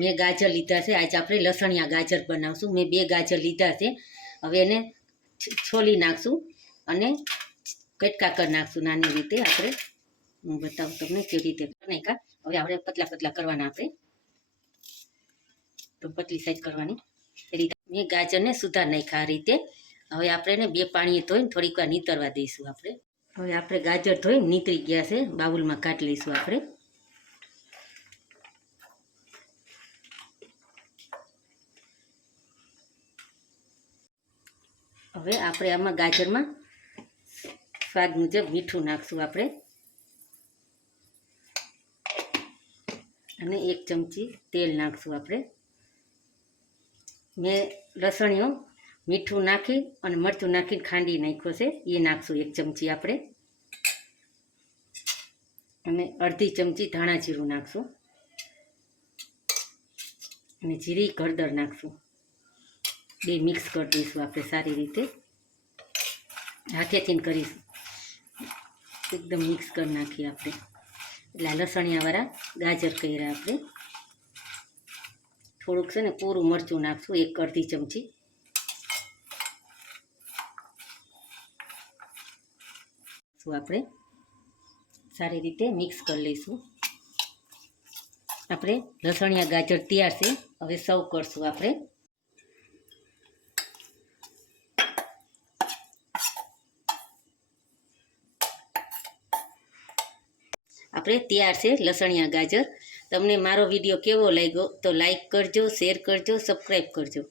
મેં ગાજર લીધા છે. આજે આપણે લસણિયા ગાજર બનાવશું. મેં બે ગાજર લીધા છે. હવે એને છોલી નાખશું અને કટકા કરી નાખશું નાની રીતે. આપણે હું બતાવું તમને કેવી રીતે નાખ્યા હવે આપણે પતલા પતલા કરવાના આપણે. તો પતલી સાઈઝ કરવાની. એ રીતે મેં ગાજરને સુધાર નાખ્યા આ રીતે. હવે આપણે એને બે પાણીએ ધોઈને થોડીક વાર નીતરવા દઈશું આપણે. હવે આપણે ગાજર ધોઈ નીતરી ગયા છે. બાઉલમાં કાઢી લઈશું આપણે. હવે આપણે આમાં ગાજરમાં સ્વાદ મુજબ મીઠું નાખશું આપણે. અને એક ચમચી તેલ નાખશું આપણે. મેં લસણીઓ મીઠું નાખી અને મરચું નાખીને ખાંડી નાખ્યો છે. એ નાખશું એક ચમચી આપણે. અને અડધી ચમચી ધાણા જીરું નાખશું. અને જીરી ગળદર નાખશું. બે મિક્સ કરી દઈશું આપણે સારી રીતે. હાથેથી કરીશું. એકદમ મિક્સ કરી નાખીએ આપણે. એટલે આ લસણિયાવાળા ગાજર કર્યા આપણે. થોડુંક છે ને પૂરું મરચું નાખશું, એક અડધી ચમચી. શું આપણે સારી રીતે મિક્સ કરી લઈશું. આપણે લસણિયા ગાજર તૈયાર છે. હવે સર્વ કરશું આપણે. આપણે તૈયાર છે લસણિયા ગાજર. તમને મારો વીડિયો કેવો લાગ્યો તો લાઈક કરજો, શેર કરજો, સબસ્ક્રાઈબ કરજો.